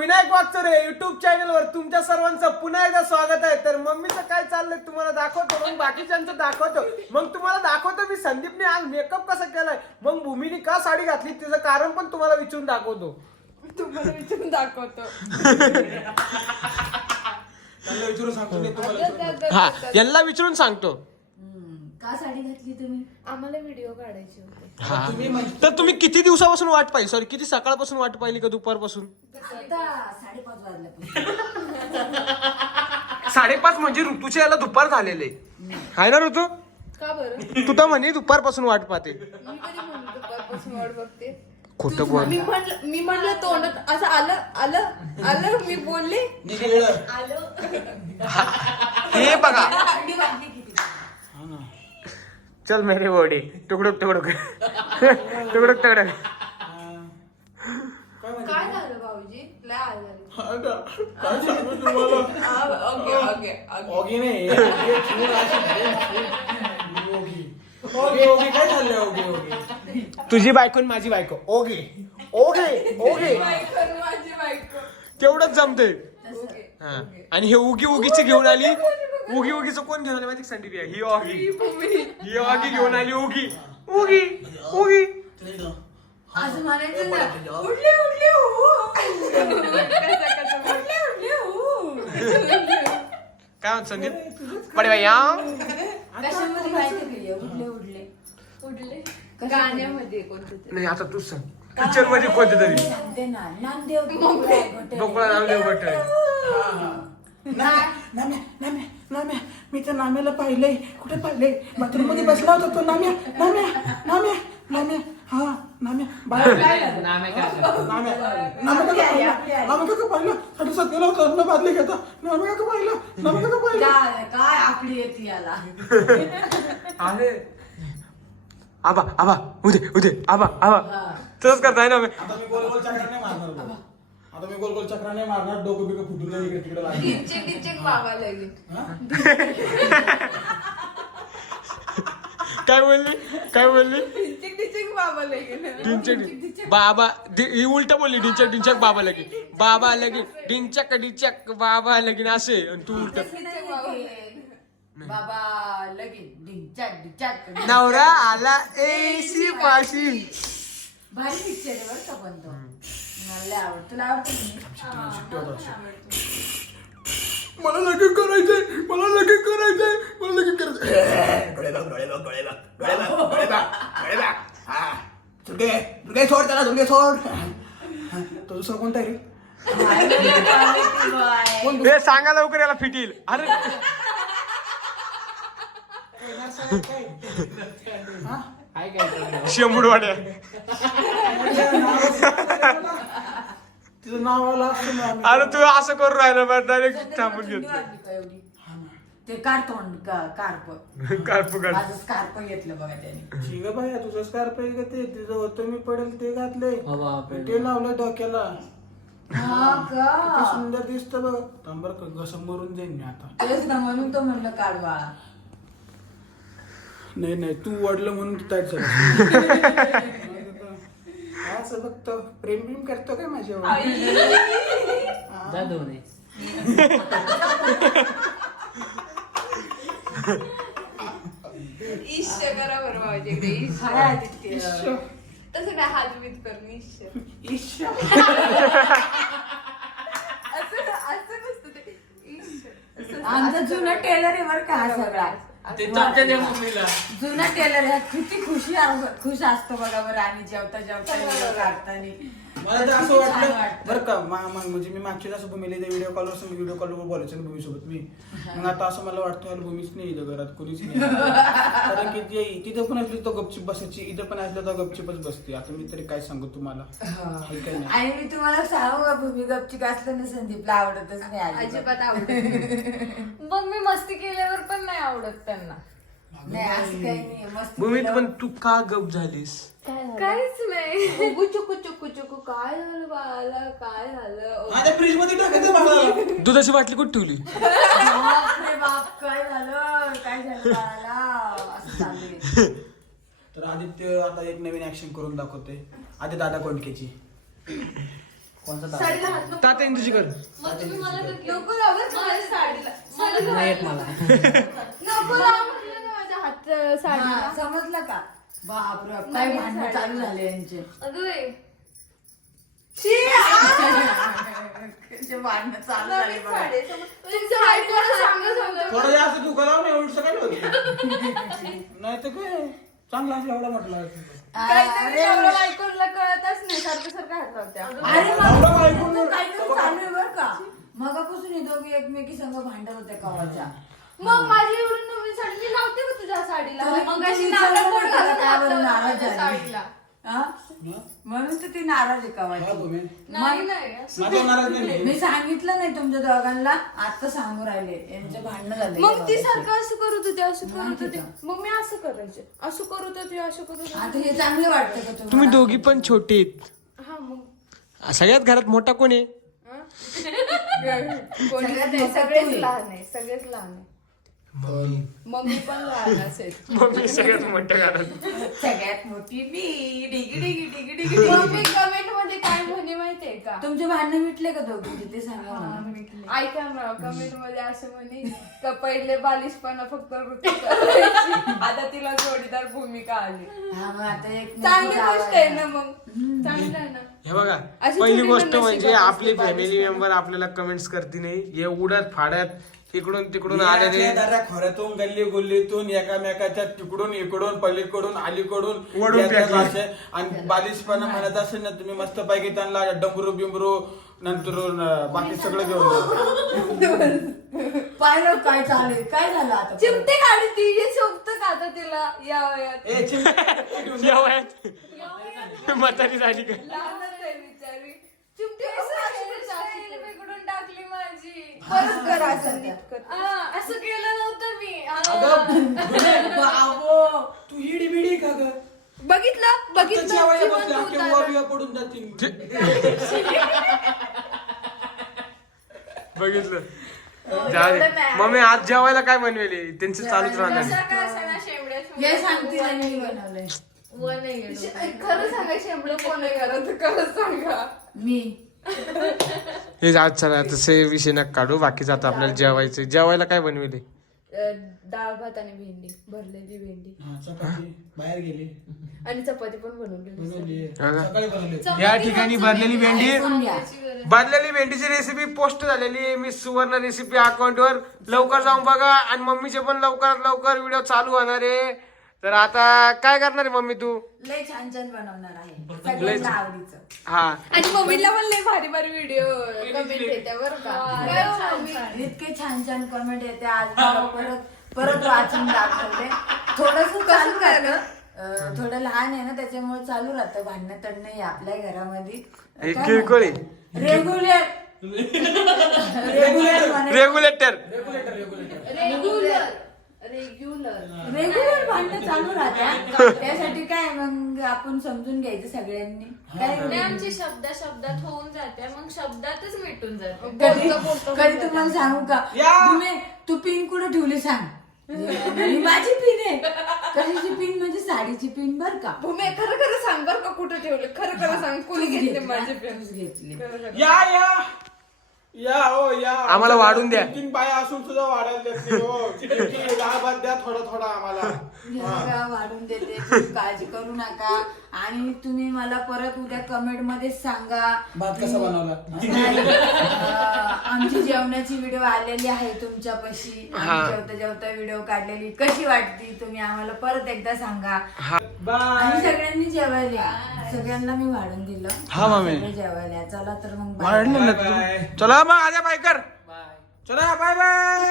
Vinayak वागचोरे YouTube channel वर तुमच्या सर्वांचं पुन्हा एकदा स्वागत आहे. तर मम्मीचं काय चाललंय तुम्हाला दाखवतो मग बाकीच्यांचं दाखवतो. मग तुम्हाला दाखवतो मी संदीपने आज मेकअप कसा केलाय मग भूमीने का साडी घातली त्याचं कारण पण तुम्हाला विचारून दाखवतो. तुम्हाला विचारून दाखवतो. त्यांना विचारून सांगतो मी तुम्हाला हा यांना विचारून सांगतो. का साडी घातली तुम्ही? आम्हाला व्हिडिओ काढायचे होते. हा. तुम्ही म्हणजे- तर तुम्ही किती दिवसापासून वाट पाहिली? सॉरी किती सकाळपासून वाट पाहिली का दुपारपासून? आता साडेपाच वाजल्यापासून. साडेपाच म्हणजे ऋतूच्या याला दुपार झालेले. आहे ना ऋतू? का बरं? तू तर म्हणे दुपारपासून वाट पाहते. मी कधी म्हणलं दुपारपासून वाट बघते? खोटं बोल मी म्हणलं मी म्हणलं तोंडात असं आलं आलं आलं मी बोलले. निघेलं. हे बघा. वाजली किती. चल मेरे बॉडी. तुकडक तुकडक. तुकडक तुकडक. काय म्हणते? काय झालं भाऊजी? लय आजारी. ना. काय सांगू तुम्हाला? ओके ओके ओगी नाही हे सून अशी दोन सून. ओगी. ओगी ओगी काय चाललंय ओगी ओगी? तुझी बायको आणि माझी बायको. ओगे. ओगे ओगे. बायको माझी बायको. तेवढंच जमते ओके हा. आणि हे उगी उगीची घेऊन आली. उगी उगीचं कोण घेऊन आली माहिती संदीप ही ऑगी ही ऑगी घेऊन आली उगी. उगी उगी. असं म्हणायचं ना हो हो काय म्हणत संदीप? पडे बाई या कशामध्ये माहिती का उडले उडले. उठले गाण्यामध्ये कोणतं तरी. नाही आता तूच सांग. पिक्चरमध्ये कोणते तरी सांगते ना नामदेव. गोकुळा गट नाम्या नाम्या नाम्या मी तर नाम्याला पाहिलंय. कुठे पाहिलंय? बाथरूममध्ये बसला होता तो नाम्या नाम्या नाम्या नाम्या. हा नाम्या बाहेर. नाम्या नाम्या का पाहिलं. नाम्या का पाहिलं. साठी सध्याला कर्ण बादली घेता. नाम्या का पाहिलं. नाम्या का पाहिलं. काय काय आपली येते याला? अरे. आबा आबा उदे उदे आबा आबा. तसंच करताय ना मी आता मी गोल गोल चक्राने मारणार डोकं बिकं फुटून जाईल इकडे तिकडे लागेल डिचक डिचक बाबा लगेच काय बोलली? काय बोलली? डिचक बाबा लगेच डिंचक बाबा दि- ही उलट बोलली डिंचक डिंचक बाबा लगीन. बाबा लगीन. डिंचक डिंचक बाबा लगीन असे. आणि तू उलट. बाबा लगेच डिंचाक डिंचाक नवरा आला एसी पाशी भारी पिक्चर आहे बरं का पण तो. मला आवडतो तुला? मला लगेच करायचंय मला लगेच करायचंय मला लगेच करायचंय डोळे बघ डोळे बघ डोळे बघ डोळे बघ डोळे बघ डोळे बघ हा दुर्गे दुर्गे सोड त्याला दुर्गे सोड हा, तो दुसरा कोणता आहे रे. हे सांगा लवकर याला फिटील अरे शेंबुडवाड्या तिचं नाव आलं असतं ना आम्ही. अरे तू असं करून राहिलं बरं डायरेक्ट थांबून थंडी घेतो वाजली का एवढी? ते कारतोंड कार्प. Carp carp. माझं स्कार्प घेतलं बघा त्याने. ठीक आहे बाया तुझं स्कार्प आहे का ते? मी पडेल ते घातले ते लावलं डोक्याला. हा किती का सुंदर दिसतं बघ. तांबर घसम मरून जाईन मी आता. तेच ना म्हणून तो म्हणलं काढवा. नाही नाही तू वडलं म्हणून तू झालं असं बघतो. प्रेम प्रेम करतो काय माझ्यावर? ईश्य करा बरं भाऊजीकडे ईश्य. हाय आदित्य. तसं काय हातबीत करून ईश्य. ईश्वर. असं असं नसतं ते. ईश्य. आमचा जुना टेलर आहे बरं का जुना टेलर आहे किती खुशी आ- खुश असतो बघा बरं आणि जेवता जेवता काढताना. मला तर असं वाटलं. बरं का मा- मा- म्हणजे मी मागच्या असं भूमीला व्हिडिओ कॉलवर व्हिडिओ कॉलवर बोलायचं ना भूमीसोबत मी. मग आता असं मला वाटतं भूमीच नाही इथं घरात कोणीच नाही कारण की ते तिथं पण असली तो गपचूप बसायची इथं पण असलं तर गपचूपच बसते. आता मी तरी काय सांगू तुम्हाला? आहे काय नाही. आणि मी तुम्हाला सांगू का भूमी गपचिक असलं ना संदीपला आवडतच नाही अजिबात. अजिबात आवडत नाही. मग मी मस्ती केल्यावर पण नाही आवडत त्यांना. नाही असं काही नाही. मस्त भूमीत पण तू का गप झालीस? काहीच नाही. उगू चुकू चुकू चुकू काय झालं बाळाला काय झालं? माझ्या फ्रीजमध्ये टाकायचं बाळाला. दुधाची बाटली कुठे ठेवली? बाप रे बाप काय झालं? काय झालं बाळाला? असं चालू तर आदित्य आता एक नवीन ऍक्शन करून दाखवते आधी दादा कोंडकेची. कोणता दादा? साडीला हात नको तात्या तुझी कर. मग तुम्ही मला तर नको लावू माझ्या साडीला. मला नाही येत मला. नको लावू म्हटलं ना माझ्या हात हा, साडीला. समजलं का? बापरे बाप, काय भांडणं चालू झाले यांचे. अगं बाई. ते भांडणं चालू झाले नवीन बघा. साडी आहे, समज- तुमच्या बायकोला सांगा समजा. थोडं जास्त दुखा लावून एवढं काय होत. नाही तर काय चांगला असला एवढा म्हटलं काहीतरी नवरा बायकोला कळतच नाही सारखं सारखं हात लावत्या. अरे नवरा मग बायको तुमचं काहीतरी चालू आहे बरं का. मगापासून हे दोघे एकमेकी संग भांडत होते कवाच्या. मग माझी एवढी नवीन साडी मी लावते का तुझ्या साडीला. तरी मग तू अशी विचारलं नाटक नाही का घालून का हात बरं लावला नाराज माझ्या झाली? साडीला. हा? म्हणून तर ती नाराज आहे कवाची. तुम्ही? नाही नाही. माझ्या नाराज नाही मी सांगितलं नाही तुमच्या दोघांना आता सांगू राहिले. यांचे भांडणं झाले मग ती सारखं असं करत होती असं करत होती. का? मग मी असं करायचे. असं करत होती असं करत होती. आता हे चांगलं वाटतं का तुम्ही तुम्हाला दोघी पण छोटे आहेत. हा मग. सगळ्यात घरात मोठा कोण आहे? नाही, मोठा सगळेच. लहान आहे सगळेच लहान आहे. मम्मी. पण लहान असेल मम्मी सगळ्यात मोठ्या घरात सगळ्यात मोठी मी. डिगी डिगी डिगी डिगी. मम्मी कमेंटमध्ये काय म्हणे माहितीये का? तुमचे भांडणं मिटले का दोघी? ते सांगा मला. ऐका ना कमेंटमध्ये असं म्हणे का पहिले बालिशपणा फक्त करायची. आता तिला जोडीदार भूमिका आली. हा मग आता एक चांगली गोष्ट आहे ना. मग. चांगलं आहे ना. हे बघा अशी पहिली थोडी गोष्ट म्हणजे असते आपली फॅमिली. मेंबर आपल्याला कमेंट्स करते नाही. हे उडत तिकडून याच्या आलेले दारा खोऱ्यातून गल्ली गुल्लीतून एकामेकाच्या तिकडून इकडून पलीकडून अलीकडून वळून येतात फेकले. असे. आणि बालिशपणा म्हणत असेल ना तुम्ही मस्त पैकी त्यांना डमरू बिमरू नंतर अं, बाकी सगळं घेऊन जा. पाहिलं काय चालू? काय झालं आता चिमटे काढी ती हे शोभत का आता तिला या वयात ए, चिमटे. म्हातारी झाली का लहानच आहे बिचारी चिमटे कसं टाकली माझी परत असं केलं नव्हतं मी. अगं, हा. गुन्हे, बाबो, तू हिडी बिडी का ग? बघितलं बघितलं. उतारलं. बुवा पडून जातील बघितलं. एवढं नाही. मम्मी आज जेवायला काय बनवेले? त्यांचं चालूच राहणार. कशा काय असं ना शेंबड्या हे सांगते त्यांनी बनवलंय. शे- खरं सांगा शेंबडं कोण आहे घरात खरं सांगा. मी. हे आज चला तसे विषय नका काढू. बाकीचं आता आपल्याला जेवायचं जेवायला काय बनवेले? डाळ भात आणि भेंडी. भरलेली भेंडी. हा, चपाती. बाहेर गेली. आणि चपाती पण बनवली. अगं. सकाळी बनवली या ठिकाणी भरलेली भेंडी. भरलेली भेंडीची रेसिपी पोस्ट झालेली आहे. मी सुवर्ण रेसिपी अकाउंटवर लवकर जाऊन बघा. आणि मम्मीचे पण लवकरात लवकर व्हिडिओ चालू होणार आहे. तर आता काय करणार आहे मम्मी तू? लय छान छान बनवणार आहे. सगळ्यांना आवडीचं. हा. आणि मम्मीला पण लय भारी भारी व्हिडिओ कमेंट येते बरं का. काय हो मम्मी? इतके छान छान कमेंट येते आज मला परत परत वाचून दाखवले थोडस चालू राहतं. अं, थोडं लहान आहे ना त्याच्यामुळे चालू राहतं. भांडणं तडणं हे आपल्या घरामध्ये. हे किरकोळ आहे. Regular regular regulator regular regular regular भांडणं चालू राहतात त्यासाठी काय मग आपण समजून घ्यायचं सगळ्यांनी? काय आमची शब्द शब्दात होऊन जाते मग शब्दातच मिटून जाते कधी कधी तुम्हाला सांगू का? या. तुम्ही तू पिन कुठे ठेवली सांग? ही माझी पिन आहे. कशाची पिन म्हणजे साडीची पिन बर का? भूमी खरं खरं सांग बरं का कुठं ठेवले? खरं खरं सांग कोणी घेतले. माझे हा, पेन घेतली. या या! या हो या. आम्हाला वाढून द्या. तीन बाया असून सुद्धा वाढायला देत नाही हो. द्या थोडा थोडा आम्हाला. वाढून देते काळजी करू नका. आणि तुम्ही मला परत उद्या कमेंटमध्ये सांगा. भात कसा बनवला? नाही, अं, आमची जेवणाची व्हिडिओ आलेली आहे तुमच्यापाशी. हा. आम्ही जेवता जेवता व्हिडिओ काढलेली. कशी वाटती तुम्ही आम्हाला परत एकदा सांगा. बाय आणि सगळ्यांनी जेवायला. या. सगळ्यांना मी वाढून दिलं. हा, मामी. सगळे जेवायला. या. चला तर मग बाय, चला मग आजा बाय कर. चला बाय बाय